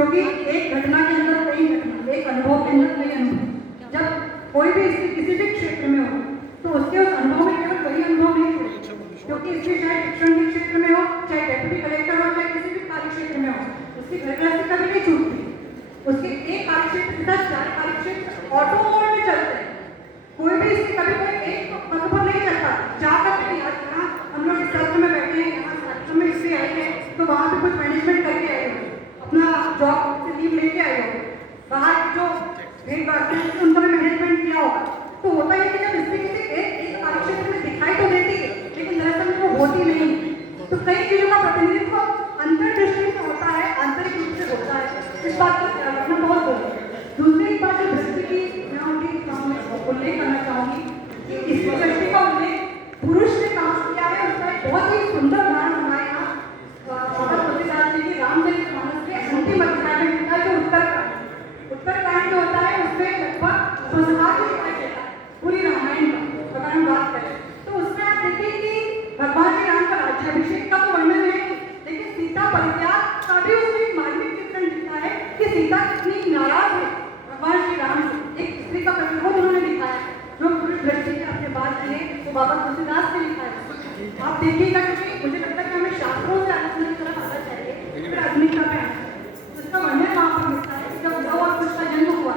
क्योंकि एक घटना के अंदर कई घटना, एक अनुभव के अंदर कई अनुभव। जब कोई भी किसी भी क्षेत्र में हो तो उसके उस अनुभव में केवल वही अनुभव नहीं होते, क्योंकि इसमें चाहे शिक्षण के क्षेत्र में हो, चाहे डेप्यूटी कलेक्टर हो, चाहे किसी भी कार्य क्षेत्र में हो, उसकी घर गृहस्थी कभी नहीं छूटती। उसके एक कार्य क्षेत्र के साथ चार कार्य क्षेत्र ऑटो मोड में चलते हैं। कोई भी इसकी कभी कोई एक अनुभव नहीं चलता। जाकर के यहाँ हम लोग इस सत्र में बैठे हैं, यहाँ सत्र में इसलिए आए हैं तो वहाँ पे कुछ मैनेजमेंट करके आए हो, अपना जॉब से लीव लेके आए हो, बाहर जो भेड़ बात है उनको भी मैनेजमेंट किया होगा। तो होता है कि जब इसमें किसी एक कार्य क्षेत्र में दिखाई तो देती है, लेकिन दरअसल में वो होती नहीं। तो कई चीजों का प्रतिनिधित्व अंतर्दृष्टि से होता है, आंतरिक रूप से होता है। इस बात का ध्यान रखना बहुत जरूरी है। दूसरी बात जो दृष्टि की मैं उल्लेख करना चाहूंगी कि इस दृष्टि का उल्लेख पुरुष ने काम किया है। उसका एक बहुत ही सुंदर उदाहरण हमारे यहाँ तुलसीदास जी की रामचरितमानस के अंतिम अध्याय में मिलता है, जो उत्तरकांड जो होता है उसमें लगभग संहार पूरी रामायण का अगर हम बात करें तो उसमें आप देखिए कि भगवान श्री राम का राज्याभिषेक का तो वर्णन है, लेकिन सीता परित्याग का भी उसमें एक मार्मिक चित्रण लिखा है कि सीता कितनी नाराज है भगवान श्री राम से। एक स्त्री का प्रतिरोध उन्होंने दिखाया है, जो पुरुष दृष्टि से अपने बात की है वो बाबा तुलसीदास ने लिखा है। आप देखिएगा क्योंकि मुझे लगता है कि हमें शास्त्रों से आलोचना की तरफ आना चाहिए, फिर आधुनिकता में आना चाहिए। उसका वर्णन वहाँ पर मिलता है कि जब लव और कुश का जन्म हुआ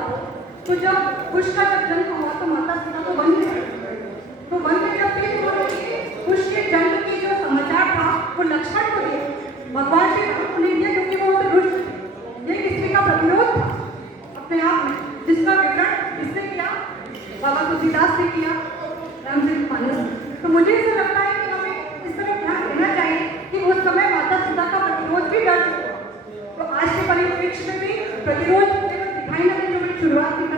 तो जब कुश का जब जन्म हुआ तो माता सीता तो वन में, तो वन में जब भी कुश के जन्म की जो समाचार था वो लक्ष्मण को दिया, भगवान श्री राम को नहीं दिया क्योंकि वो उनसे रुष्ट थे। ये किसी का प्रतिरोध था अपने आप में, जिसका विवरण किसने किया, बाबा तुलसीदास ने किया रामचरितमानस में। तो मुझे ऐसा लगता है कि हमें इस तरह ध्यान देना चाहिए कि उस समय माता सीता का प्रतिरोध भी दर्ज हुआ। तो आज के परिप्रेक्ष्य में भी प्रतिरोध दिखाई न देने की शुरुआत की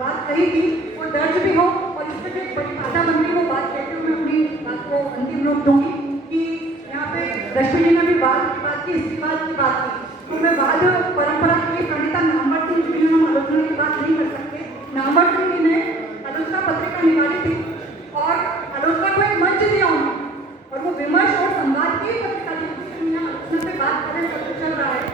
बात कही थी वो दर्ज भी हो, और इसमें जो एक बड़ी बाधा बन रही वो बात कहते हुए मैं अपनी बात को अंतिम रूप दूंगी कि यहाँ पे दर्शनी जी ने भी वाद की बात की, स्त्रीवाद की बात की। तो मैं वाद परंपरा के प्रणेता नामवर सिंह जी ने हम आलोचना की बात नहीं कर सकते। नामवर सिंह जी ने आलोचना पत्रिका निकाली थी और आलोचना को एक मंच दिया उन्होंने, और वो विमर्श और संवाद की पत्रिका थी। आलोचना से बात करें सब चल रहा है,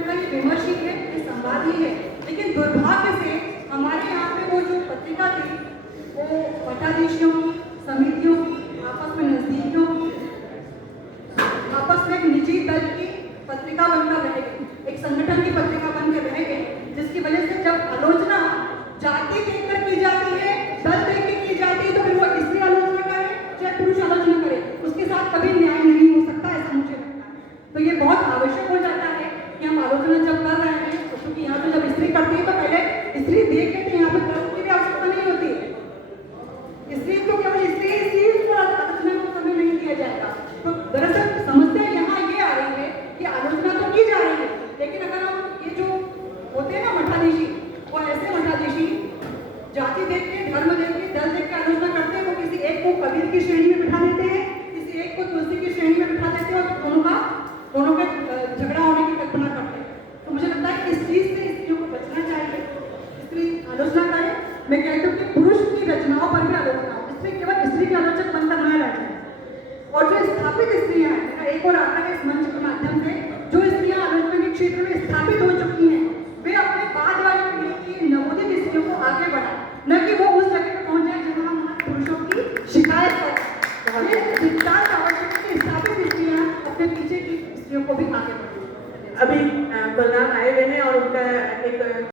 कहीं विमर्श ही है, संवाद ही है। लेकिन दुर्भाग्य से हमारे यहाँ पे वो जो पत्रिका थी वो मठाधीशों की, समितियों की, आपस में नजदीकियों की, आपस में एक निजी दल की पत्रिका बनकर रह गई, एक संगठन की पत्रिका बनकर रह गई, जिसकी वजह से जब आलोचना जाति देखकर की जाती है, दल देख के की जाती है, तो फिर वो स्त्री आलोचना करे चाहे पुरुष आलोचना करे, उसके साथ कभी न्याय नहीं हो सकता, ऐसा मुझे लगता है। तो ये बहुत आवश्यक हो जाता है कि हम आलोचना जब कर रहे हैं, क्योंकि यहाँ पे जब स्त्री करती है तो पहले स्त्री देख लेते हैं, यहाँ पे दर्द की भी आवश्यकता नहीं होती है। स्त्री को केवल स्त्री पर आलोचना को समय नहीं दिया जाएगा। तो दरअसल समस्या यहाँ ये आ रही है कि आलोचना तो की जा रही है, लेकिन अगर हम ये जो होते हैं ना मठाधीशी, वो ऐसे मठाधीशी जाति देख के, धर्म देख के, दल देख के आलोचना करते हैं। वो किसी एक को कबीर की श्रेणी में बिठा देते हैं, किसी एक को तुलसी की श्रेणी में बिठा देते हैं, और दोनों के झगड़ा होने की कल्पना करते हैं। तो मुझे लगता है कि इस चीज से स्त्रियों को बचना चाहिए। स्त्री आलोचना करे, मैं कहती हूँ कि पुरुष की रचनाओं पर भी आलोचना हो, स्त्री केवल स्त्री की आलोचक बनकर न रह जाए। और जो स्थापित स्त्रियां हैं, मेरा एक और आग्रह है इस मंच के माध्यम से, जो स्त्रियां आलोचना के क्षेत्र में स्थापित हो चुकी हैं, वे अपने बाद वाली पीढ़ी की नवोदित स्त्रियों को आगे बढ़ाएं, न कि वो उस जगह पर पहुंच जाए जहां हमारे पुरुषों की शिकायत करें। सिद्धांत आवश्यक है कि स्थापित स्त्रियां अपने पीछे की स्त्रियों को भी आगे बढ़ाएं। अभी बलराम आए हुए हैं और उनका एक